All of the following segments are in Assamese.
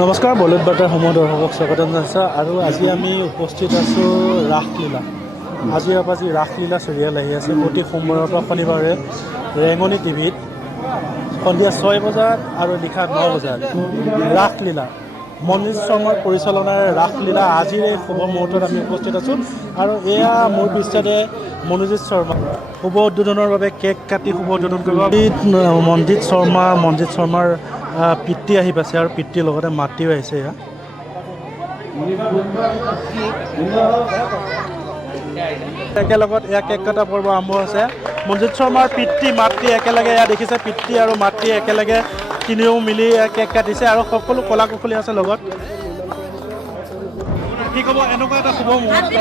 নমস্কাৰ, বলিউড বাৰ্তাৰ সমূহ দৰ্শকক স্বাগতম জনাইছোঁ। আৰু আজি আমি উপস্থিত আছোঁ ৰাসলীলা। আজিৰ পৰা যি ৰাসলীলা চিৰিয়েল আহি আছে প্ৰতি সোমবাৰৰ পৰা শনিবাৰে ৰেঙনি টিভিত সন্ধিয়া 6 বজাত আৰু নিশা 9 বজাত ৰাসলীলা। মনজিৎ শৰ্মাৰ পৰিচালনাৰ ৰাসলীলা আজিৰ এই শুভ মুহূৰ্তত আমি উপস্থিত আছোঁ। আৰু এয়া মোৰ পিছতে মনোজিৎ শৰ্মা শুভ উদ্বোধনৰ বাবে কেক কাটি শুভ উদ্বোধন কৰিব। মনজিৎ শৰ্মাৰ পিতৃ আহি পাইছে আৰু পিতৃৰ লগতে মাতৃও আহিছে। এয়া একেলগত এয়া কেক কটা পৰ্ব আৰম্ভ হৈছে। মনজিৎ শৰ্মাৰ পিতৃ মাতৃ একেলগে এয়া দেখিছে, পিতৃ আৰু মাতৃ একেলগে তিনিও মিলি কেক কাটিছে আৰু সকলো কলা কুশলী আছে লগত। কি ক'ব এনেকুৱা এটা শুভ মুহূৰ্ত?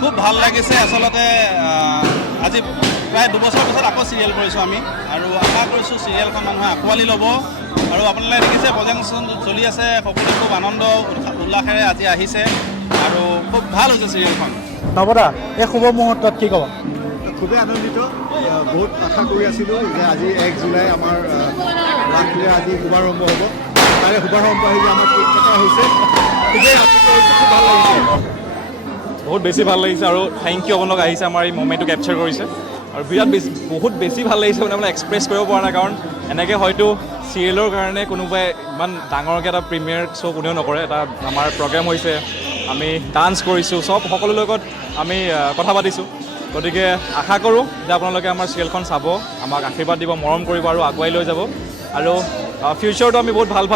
খুব ভাল লাগিছে। আচলতে আজি প্ৰায় 2 বছৰ পিছত আকৌ চিৰিয়েল কৰিছোঁ আমি, আৰু আশা কৰিছোঁ চিৰিয়েলখন মানুহে আঁকোৱালি ল'ব। আৰু আপোনালোকে দেখিছে প্ৰজেক্টশ্যন চলি আছে, সকলোৱে খুব আনন্দ উল্লাসেৰে আজি আহিছে আৰু খুব ভাল হৈছে চিৰিয়েলখন। নৱদা, এই শুভ মুহূৰ্তত কি ক'ব? খুবেই আনন্দিত। বহুত আশা কৰি আছিলোঁ যে আজি 1 জুলাই আমাৰ ৰাসলীলা আজি শুভাৰম্ভ হ'ব। তাৰে শুভাৰম্ভ আহি যে আমাৰ কেক কটা হৈছে, খুবেই আনন্দিত হৈছে, খুব ভাল লাগিছে। বহুত বেছি ভাল লাগিছে আৰু থেংক ইউ আপোনালোক আহিছে, আমাৰ এই মমেণ্টটো কেপচাৰ কৰিছে। আৰু বহুত বেছি ভাল লাগিছে মানে এক্সপ্ৰেছ কৰিব পৰা নাই, কাৰণ এনেকৈ হয়তো চিৰিয়েলৰ কাৰণে কোনোবাই ইমান ডাঙৰকৈ এটা প্ৰিমিয়াৰ শ্ব' কোনেও নকৰে। এটা আমাৰ প্ৰগ্ৰেম হৈছে, আমি ডান্স কৰিছোঁ, সকলোৰ লগত আমি কথা পাতিছোঁ। গতিকে আশা কৰোঁ যে আপোনালোকে আমাৰ চিৰিয়েলখন চাব, আমাক আশীৰ্বাদ দিব, মৰম কৰিব আৰু আগুৱাই লৈ যাব। আৰু ফিউচাৰটো আমি বহুত ভাল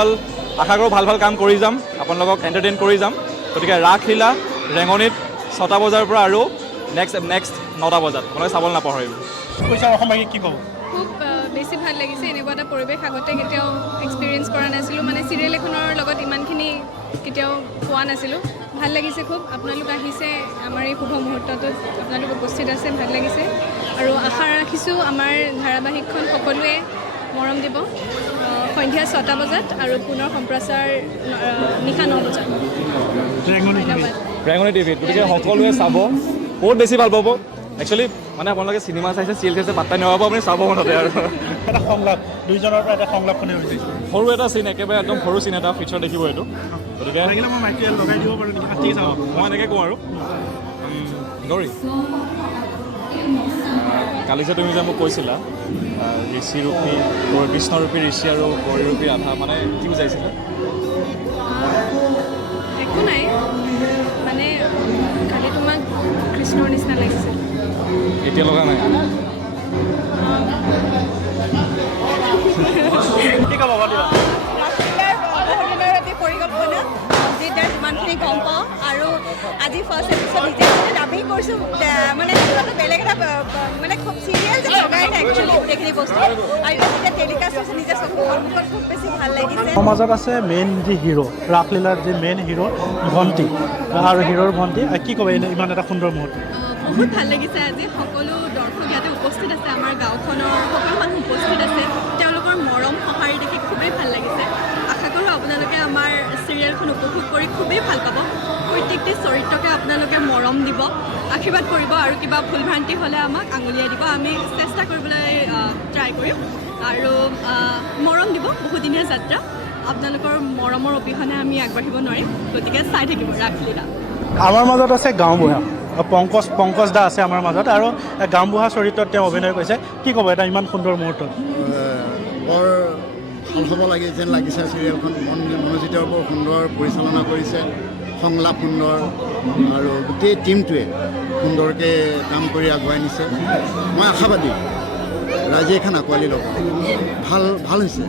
আশা কৰোঁ, ভাল কাম কৰি যাম, আপোনালোকক এণ্টাৰটেইন কৰি যাম। গতিকে ৰাসলীলা ৰেঙনিত 6টা বজাৰ পৰা আৰু নেক্সট 9টা বজাত আপোনালোকে চাবলৈ নাপাহৰিব। অসমবাসীক কি ক'ব? খুব বেছি ভাল লাগিছে। এনেকুৱা এটা পৰিৱেশ আগতে কেতিয়াও এক্সপিৰিয়েঞ্চ কৰা নাছিলোঁ, মানে চিৰিয়েল এখনৰ লগত ইমানখিনি কেতিয়াও পোৱা নাছিলোঁ। ভাল লাগিছে খুব। আপোনালোক আহিছে আমাৰ এই শুভ মুহূৰ্তটোত, আপোনালোক উপস্থিত আছে, ভাল লাগিছে। আৰু আশা ৰাখিছোঁ আমাৰ ধাৰাবাহিকখন সকলোৱে মৰম দিব। সন্ধিয়া 6টা বজাত আৰু পুনৰ সম্প্ৰচাৰ নিশা 9 বজাত। ধন্যবাদ। ৰেঙনি টিভিত গতিকে সকলোৱে চাব, বহুত বেছি ভাল পাব। একচুৱেলি মানে আপোনালোকে চিনেমা চাইছে, চিৰিয়েল চাইছে, পাত্তা নাপাব, আপুনি চাব মনতে। আৰু এটা সংলাপ, দুইজনৰ পৰা এটা সংলাপ শুনি হৈছে। সৰু এটা চিন, একেবাৰে একদম সৰু চিন এটা, ফিউচাৰ দেখিব এইটো। গতিকে লাগিলে মই মাইকী লগাই দিব পাৰোঁ নেকি? ঠিক আছে, মই এনেকৈ কওঁ আৰু গৌৰী, কালি যে তুমি যে মোক কৈছিলা ঋষিৰূপী কৃষ্ণৰূপী ঋষি আৰু গৌৰীৰূপী ৰাধা, মানে কি বুজাইছিলা? একো নাই, মানে কালি তোমাক কৃষ্ণৰ নিচিনা লাগিছিল। এতিয়া লগা নাই? কি ক'ব পাৰিবা? বহুদিনৰ এটি পৰিকল্পনা যেতিয়া যিমানখিনি গম পাওঁ, আৰু আজি ফাৰ্ষ্ট এপিছড নিজে ডাবিং কৰিছোঁ, মানে বেলেগ এটা মানে খুব চিৰিয়েল যে লগাই নাই একচুৱেলি গোটেইখিনি বস্তু, আৰু এতিয়া যেতিয়া টেলিকাষ্ট হৈছে নিজে চকুৰ সন্মুখত খুব বেছি ভাল লাগিছে। সমাজত আছে মেইন যি হিৰো, ৰাসলীলাৰ যি মেইন হিৰো ভণ্টি আৰু হিৰোৰ ভণ্টি, কি ক'ব ইমান এটা সুন্দৰ মুহূৰ্ত? বহুত ভাল লাগিছে। আজি সকলো দৰ্শক ইয়াতে উপস্থিত আছে, আমাৰ গাঁওখনৰ সকলো মানুহ উপস্থিত আছে। তেওঁলোকৰ মৰম সঁহাৰি দেখি খুবেই ভাল লাগিছে। আশা কৰোঁ আপোনালোকে আমাৰ চিৰিয়েলখন উপভোগ কৰি খুবেই ভাল পাব। প্ৰত্যেকটি চৰিত্ৰকে আপোনালোকে মৰম দিব, আশীৰ্বাদ কৰিব, আৰু কিবা ভুল ভ্ৰান্তি হ'লে আমাক আঙুলিয়াই দিব। আমি চেষ্টা কৰিবলৈ ট্ৰাই কৰিম আৰু মৰম দিব। বহুদিনীয়া যাত্ৰা, আপোনালোকৰ মৰমৰ অবিহনে আমি আগবাঢ়িব নোৱাৰিম। গতিকে চাই থাকিব ৰাসলীলা। আমাৰ মাজত আছে গাঁওবুঢ়া পংকজ দা আছে আমাৰ মাজত, আৰু গাঁওবুঢ়া চৰিত্ৰত তেওঁ অভিনয় কৰিছে। কি ক'ব এটা ইমান সুন্দৰ মুহূৰ্তত? বৰ ভাল হ'ব লাগে যেন লাগিছে। চিৰিয়েলখন মনোজিতেও বৰ সুন্দৰ পৰিচালনা কৰিছে, সংলাপ সুন্দৰ, আৰু গোটেই টীমটোৱে সুন্দৰকৈ কাম কৰি আগুৱাই নিছে। মই আশাবাদী ৰাইজে এইখন আঁকোৱালি ল'ব। ভাল হৈছে।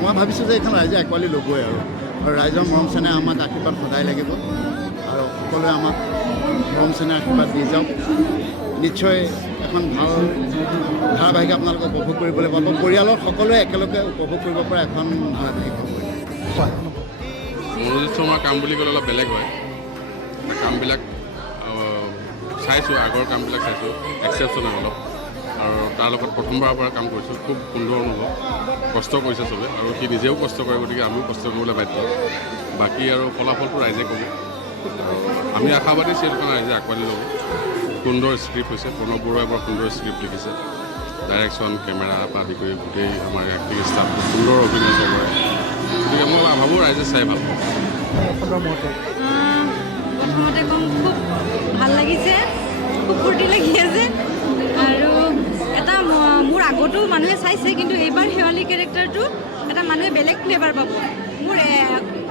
মই ভাবিছোঁ যে এইখন ৰাইজে আঁকোৱালি ল'বই, আৰু ৰাইজৰ মৰম চেনেহ আমাক আশীৰ্বাদ সদায় লাগিব, আৰু সকলোৱে আমাক মৰম চেনেহ আশীৰ্বাদ দি যাওক। নিশ্চয় এখন ভাল ধাৰাবাহিক আপোনালোকে উপভোগ কৰিবলৈ পাব। পৰিয়ালৰ সকলোৱে একেলগে উপভোগ কৰিব পৰা এখন ধাৰাবাহিক হ'ব। মনোজিৎ শৰ্মাৰ কাম বুলি ক'লে অলপ বেলেগ হয়। কামবিলাক চাইছোঁ, আগৰ কামবিলাক চাইছোঁ, এক্সেপশ্যনেল অলপ, আৰু তাৰ লগত প্ৰথমবাৰৰ পৰা কাম কৰিছোঁ। খুব সুন্দৰ অনুভৱ। কষ্ট কৰিছে চবে, আৰু সি নিজেও কষ্ট কৰে, গতিকে আমিও কষ্ট কৰিবলৈ বাধ্য। বাকী আৰু ফলাফলটো ৰাইজে ক'ব। আমি আশাবাদী চিৰিয়েলখন ৰাইজে আঁকোৱালি ল'ব। সুন্দৰ স্ক্ৰিপ্ট হৈছে, প্ৰণৱ বৰুৱাই বৰ সুন্দৰ স্ক্ৰিপ্ট লিখিছে। ডাইৰেকশ্যন, কেমেৰা পৰা আদি কৰি গোটেই আমাৰ এক্টিং ষ্টাফ সুন্দৰ অভিনয় কৰে। ভাবোঁ ৰাইজে চাই ভাল পাব। সুন্দৰ মুহূৰ্ত প্ৰথমতে কম খুব ভাল লাগিছে, খুব ফূৰ্তি লাগি আছে আৰু এটা মোৰ আগতো মানুহে চাইছে, কিন্তু এইবাৰ শেৱালি কেৰেক্টাৰটো এটা মানুহে বেলেগ ফ্লেভাৰ পাব। মোৰ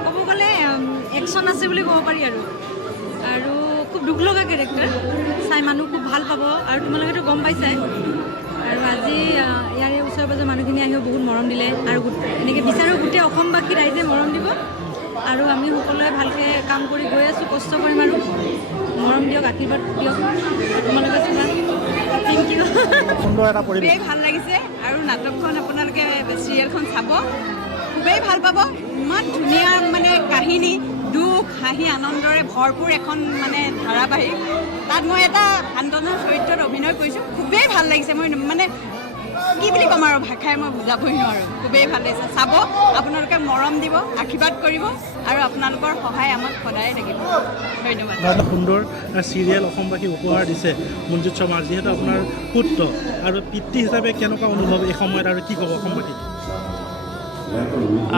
ক'ব গ'লে একশ্যন আছে বুলি ক'ব পাৰি আৰু খুব দুখ লগা কেৰেক্টাৰ, চাই মানুহ খুব ভাল পাব আৰু তোমালোকেতো গম পাইছাই। আৰু আজি ইয়াৰে ওচৰে পাজৰে মানুহখিনি আহিও বহুত মৰম দিলে আৰু এনেকৈ বিচাৰোঁ গোটেই অসমবাসী ৰাইজে মৰম দিব আৰু আমি সকলোৱে ভালকৈ কাম কৰি গৈ আছোঁ, কষ্ট কৰিম আৰু মৰম দিয়ক, আশীৰ্বাদ দিয়ক তোমালোকে চোৱা। Thank you. সুন্দৰ এটা পৰিৱেশ। খুবেই ভাল লাগিছে আৰু নাটকখন আপোনালোকে চিৰিয়েলখন চাব, খুবেই ভাল পাব। ইমান ধুনীয়া মানে কাহিনী, দুখ হাঁহি আনন্দৰে ভৰপূৰ এখন মানে ধাৰাবাহিক। তাত মই এটা শান্তনুৰ চৰিত্ৰত অভিনয় কৰিছোঁ, খুবেই ভাল লাগিছে। মই মানে কি বুলি ক'ম আৰু ভাষাই মই বুজাবই নোৱাৰোঁ, খুবেই ভাল লাগিছে। চাব, আপোনালোকে মৰম দিব, আশীৰ্বাদ কৰিব আৰু আপোনালোকৰ সহায় আমাক সদায় লাগিব। ধন্যবাদ। সুন্দৰ চিৰিয়েল অসমবাসীক উপহাৰ দিছে মঞ্জুত শৰ্মা, যিহেতু আপোনাৰ পুত্ৰ আৰু পিতৃ হিচাপে কেনেকুৱা অনুভৱ এই সময়ত আৰু কি ক'ব অসমবাসীক?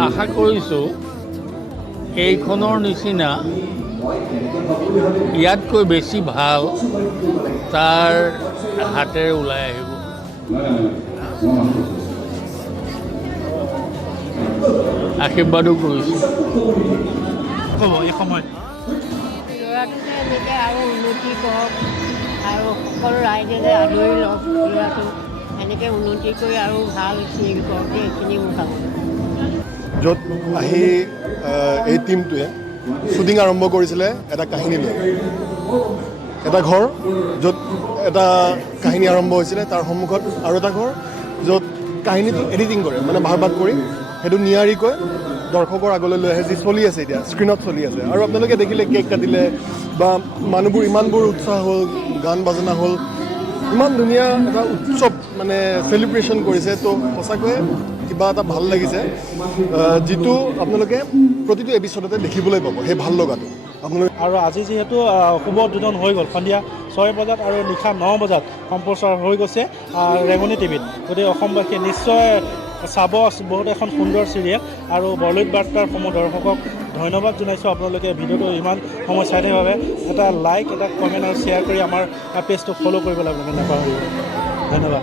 আশা কৰিছোঁ এইখনৰ নিচিনা ইয়াতকৈ বেছি ভাল তাৰ হাতেৰে ওলাই আহিব। আশীৰ্বাদো কৰিছোঁ। ক'ব এই সময়ত ল'ৰাটোকে এনেকৈ আৰু উন্নতি কৰক আৰু সকলো ৰাইজে যে আদৰি লওক, ল'ৰাটো এনেকৈ উন্নতি কৰি আৰু ভাল চিৰিয়েল কৰক, এইখিনি মোৰ ভাবোঁ। য'ত আহি এই টীমটোৱে শ্বুটিং আৰম্ভ কৰিছিলে এটা কাহিনী লৈ, এটা ঘৰ য'ত এটা কাহিনী আৰম্ভ হৈছিলে, তাৰ সন্মুখত আৰু এটা ঘৰ য'ত কাহিনীটো এডিটিং কৰে, মানে ভাগ ভাগ কৰি সেইটো নিয়াৰিকৈ দৰ্শকৰ আগলৈ লৈ আহে, যি চলি আছে এতিয়া স্ক্ৰীণত চলি আছে। আৰু আপোনালোকে দেখিলে কেক কাটিলে বা মানুহবোৰ ইমানবোৰ উৎসাহ হ'ল, গান বাজনা হ'ল, ইমান ধুনীয়া এটা উৎসৱ মানে চেলিব্ৰেশ্যন কৰিছে। তো সঁচাকৈয়ে কিবা এটা ভাল লাগিছে, যিটো আপোনালোকে প্ৰতিটো এপিছডতে দেখিবলৈ পাব, সেই ভাল লগাটো আপোনালোকে। আৰু আজি যিহেতু শুভ উদ্বোধন হৈ গ'ল, সন্ধিয়া 6 বজাত আৰু নিশা 9 বজাত সম্প্ৰচাৰ হৈ গৈছে ৰেঙনি টিভিত, গতিকে অসমবাসীয়ে নিশ্চয় চাব। বহুত এখন সুন্দৰ চিৰিয়েল আৰু বলিউড বাৰ্তাৰ সমূহ দৰ্শকক ধন্যবাদ জনাইছোঁ। আপোনালোকে ভিডিঅ'টো ইমান সময় চাই থকাৰ বাবে এটা লাইক, এটা কমেণ্ট আৰু শ্বেয়াৰ কৰি আমাৰ পেজটো ফ'ল' কৰিব লাগিব নাপাহৰিব। ধন্যবাদ।